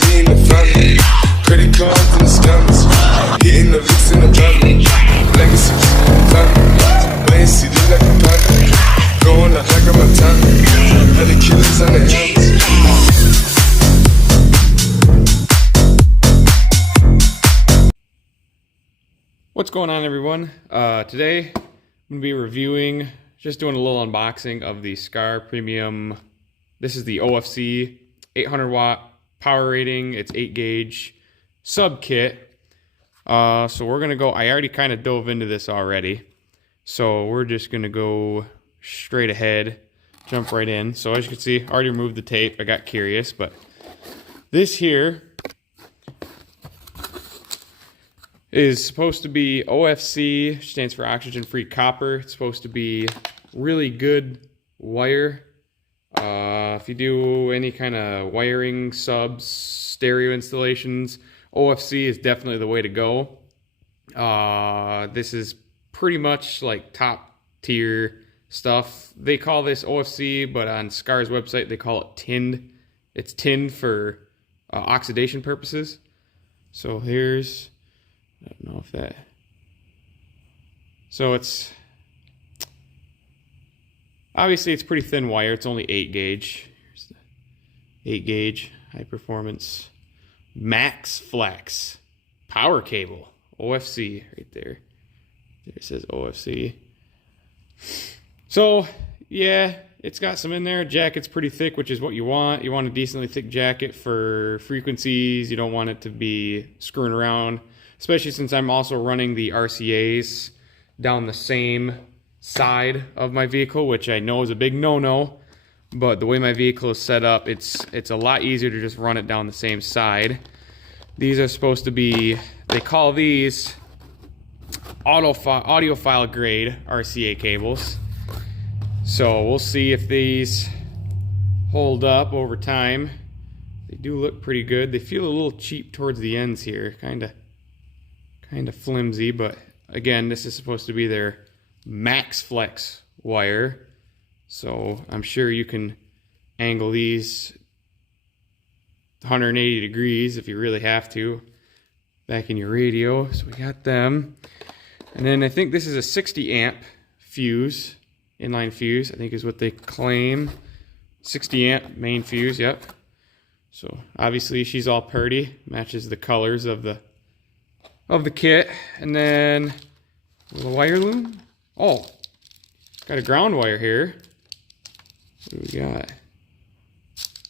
be in the family. Credit cards and the scammers. Hitting the licks in the van. Legacy, family. Playing CD like a panda. Going out like I'm a tan. Had the killers on the hands. What's going on, everyone? Today I'm going to be reviewing, just doing a little unboxing of the Skar Premium. This is the OFC 800 watt power rating. It's 8 gauge sub kit. So we're going to go, I already kind of dove into this already. So we're just going to go straight ahead, jump right in. So as you can see, I already removed the tape. I got curious, but this here is supposed to be OFC, stands for oxygen free copper. It's supposed to be really good wire. If you do any kind of wiring, subs, stereo installations, OFC is definitely the way to go. This is pretty much like top tier stuff. They call this OFC, but on Skar's website they call it tinned. It's tinned for oxidation purposes. So here's, I don't know if that, so it's, obviously it's pretty thin wire. It's only 8 gauge. Here's the 8 gauge high performance max flex power cable, OFC right there. There it says OFC. So yeah, it's got some in there. Jacket's pretty thick, which is what you want. You want a decently thick jacket for frequencies. You don't want it to be screwing around, especially since I'm also running the RCAs down the same side of my vehicle, which I know is a big no-no, but the way my vehicle is set up, it's a lot easier to just run it down the same side. These are supposed to be, they call these audiophile grade RCA cables. So we'll see if these hold up over time. They do look pretty good. They feel a little cheap towards the ends here, kind of flimsy, but again, this is supposed to be their max flex wire, so I'm sure you can angle these 180 degrees if you really have to back in your radio. So we got them, and then I think this is a 60 amp fuse, inline fuse, I think is what they claim. 60 amp main fuse, yep. So obviously she's all purdy, matches the colors of the kit. And then a little wire loom. Oh, got a ground wire here. What do we got?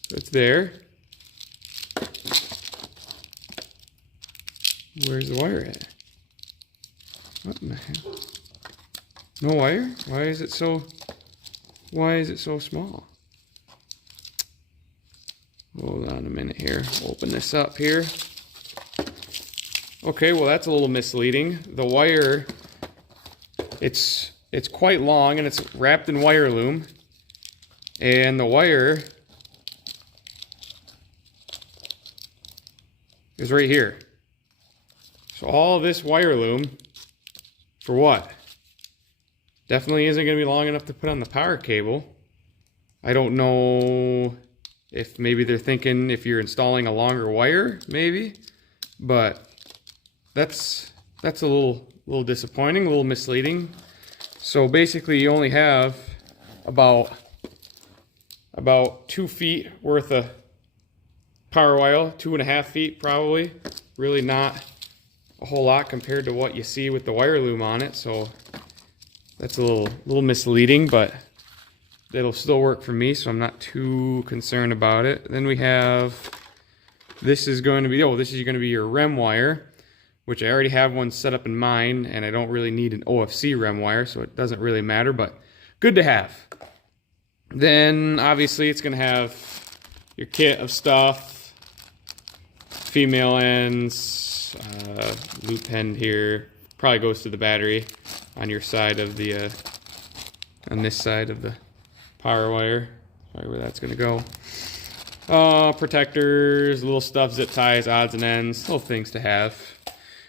So it's there. Where's the wire at? What in the hell? No wire? Why is it so small? Hold on a minute here. Open this up here. Okay, well that's a little misleading. The wire, it's quite long and it's wrapped in wire loom. And the wire is right here. So all of this wire loom, for what? Definitely isn't going to be long enough to put on the power cable. I don't know if maybe they're thinking if you're installing a longer wire, maybe. But that's a little disappointing, a little misleading. So basically you only have about 2 feet worth of power wire, 2.5 feet probably. Really not a whole lot compared to what you see with the wire loom on it. So that's a little misleading, but it'll still work for me, so I'm not too concerned about it. Then we have, this is going to be your REM wire, which I already have one set up in mine, and I don't really need an OFC REM wire, so it doesn't really matter, but good to have. Then obviously it's going to have your kit of stuff, female ends, loop end here, probably goes to the battery on your side of the, on this side of the power wire, probably where that's going to go. Protectors, little stuff, zip ties, odds and ends, little things to have.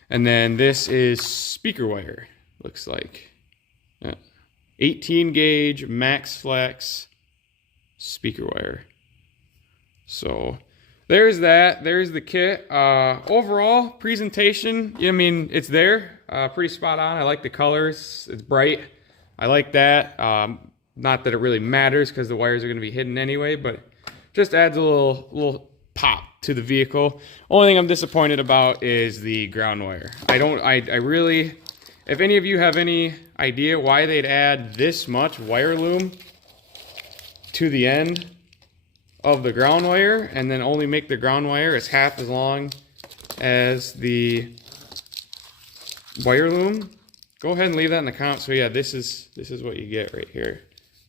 And then this is speaker wire, looks like. 18 gauge max flex speaker wire. So there's that. There's the kit. Overall presentation, I mean, it's there. Pretty spot on. I like the colors. It's bright. I like that. Not that it really matters because the wires are going to be hidden anyway, but just adds a little pop to the vehicle. Only thing I'm disappointed about is the ground wire. I really, if any of you have any idea why they'd add this much wire loom to the end of the ground wire and then only make the ground wire as half as long as the wire loom, go ahead and leave that in the comments. So yeah, this is what you get right here.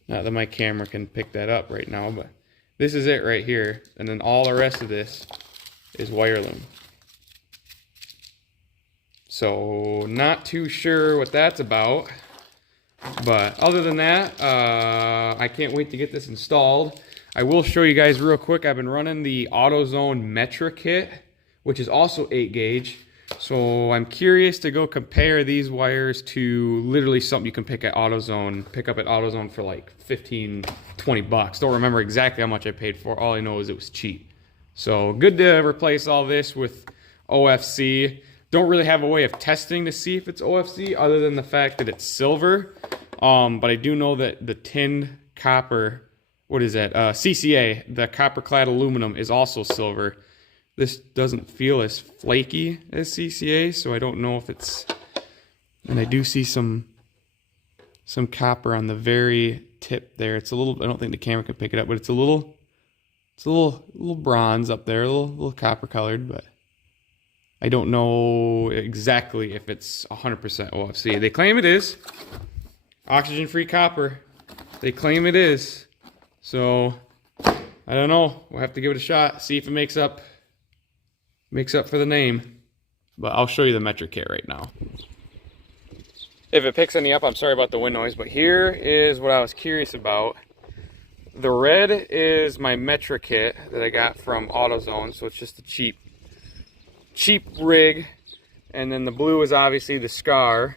Not that my camera can pick that up right now, but this is it right here. And then all the rest of this is wire loom. So not too sure what that's about. But other than that, I can't wait to get this installed. I will show you guys real quick. I've been running the AutoZone Metra kit, which is also 8 gauge. So I'm curious to go compare these wires to literally something you can pick up at AutoZone for like 15, 20 bucks. Don't remember exactly how much I paid for. All I know is it was cheap. So good to replace all this with OFC. Don't really have a way of testing to see if it's OFC other than the fact that it's silver. But I do know that the tinned copper, what is that? CCA, the copper clad aluminum, is also silver. This doesn't feel as flaky as CCA, so I don't know if it's, and I do see some copper on the very tip there. It's a little, I don't think the camera can pick it up, but it's a little bronze up there, a little copper colored, but I don't know exactly if it's 100% OFC. They claim it is. Oxygen-free copper. They claim it is. So, I don't know. We'll have to give it a shot, see if it makes up for the name. But I'll show you the Metra kit right now. If it picks any up, I'm sorry about the wind noise, but here is what I was curious about. The red is my Metra kit that I got from AutoZone, so it's just a cheap rig. And then the blue is obviously the Skar.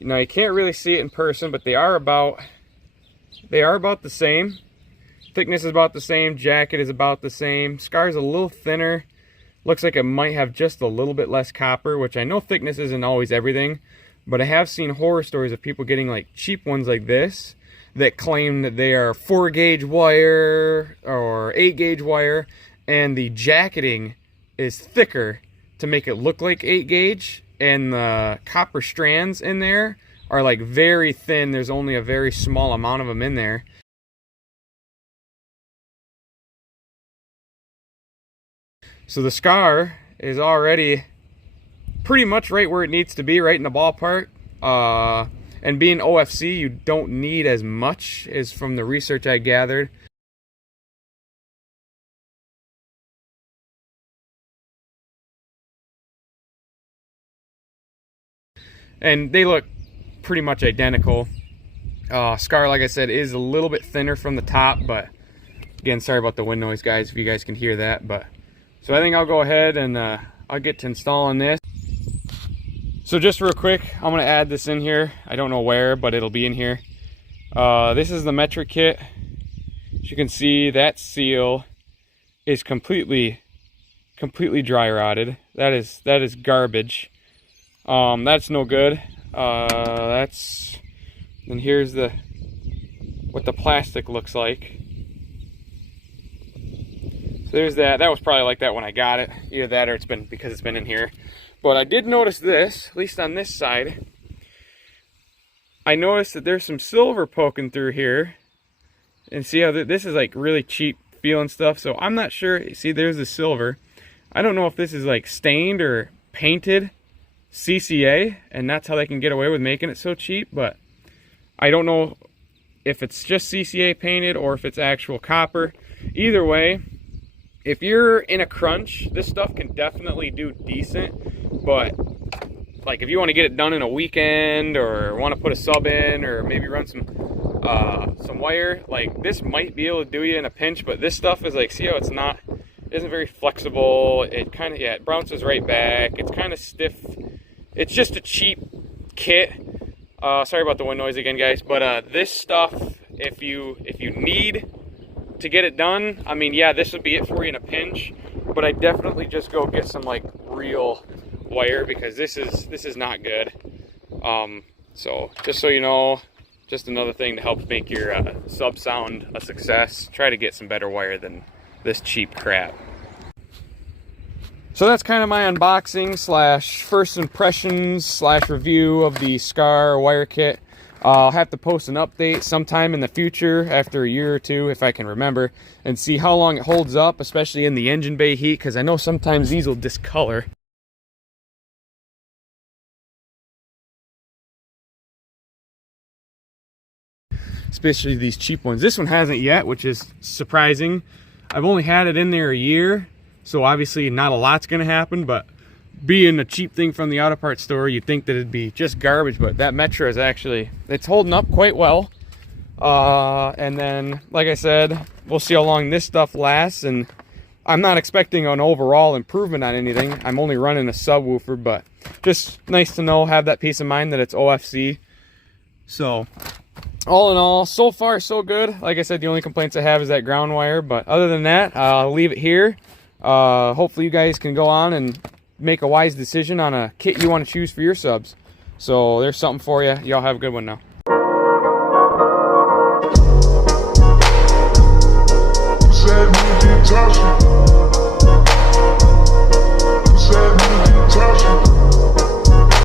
Now you can't really see it in person, but they are about the same. Thickness is about the same, jacket is about the same. Skar's a little thinner. Looks like it might have just a little bit less copper, which I know thickness isn't always everything, but I have seen horror stories of people getting like cheap ones like this that claim that they are 4 gauge wire or 8 gauge wire, and the jacketing is thicker to make it look like 8 gauge, and the copper strands in there are like very thin. There's only a very small amount of them in there. So the Skar is already pretty much right where it needs to be, right in the ballpark. And being OFC, you don't need as much, as from the research I gathered. And they look pretty much identical. Skar, like I said, is a little bit thinner from the top, but again, sorry about the wind noise, guys, if you guys can hear that. But so I think I'll go ahead and I'll get to installing this. So just real quick, I'm going to add this in here. I don't know where, but it'll be in here. This is the Metra kit. As you can see, that seal is completely dry rotted. That is garbage. That's no good. And here's what the plastic looks like. So there's that. That was probably like that when I got it. Either that or it's been because it's been in here. But I did notice this, at least on this side. I noticed that there's some silver poking through here. And see how this is like really cheap feeling stuff. So I'm not sure. See, there's the silver. I don't know if this is like stained or painted CCA, and that's how they can get away with making it so cheap. But I don't know if it's just CCA painted or if it's actual copper. Either way, if you're in a crunch, this stuff can definitely do decent. But like if you want to get it done in a weekend or want to put a sub in or maybe run some wire, like this might be able to do you in a pinch. But this stuff is like, see how it's not, isn't very flexible. It kind of, yeah, it bounces right back. It's kind of stiff. It's just a cheap kit. Sorry about the wind noise again, guys. But this stuff, if you need to get it done, I mean, yeah, this would be it for you in a pinch, but I definitely just go get some like real wire, because this is not good. So just so you know, just another thing to help make your sub sound a success. Try to get some better wire than this cheap crap. So that's kind of my unboxing slash first impressions slash review of the Skar wire kit. I'll have to post an update sometime in the future after a year or two, if I can remember, and see how long it holds up, especially in the engine bay heat, because I know sometimes these will discolor. Especially these cheap ones. This one hasn't yet, which is surprising. I've only had it in there a year, so obviously not a lot's gonna happen, but being a cheap thing from the auto parts store, you'd think that it'd be just garbage, but that Metra is actually, it's holding up quite well. And then, like I said, we'll see how long this stuff lasts, and I'm not expecting an overall improvement on anything. I'm only running a subwoofer, but just nice to know, have that peace of mind that it's OFC. So all in all, so far so good. Like I said, the only complaints I have is that ground wire, but other than that, I'll leave it here. Hopefully you guys can go on and make a wise decision on a kit you want to choose for your subs. So there's something for you. Y'all have a good one now.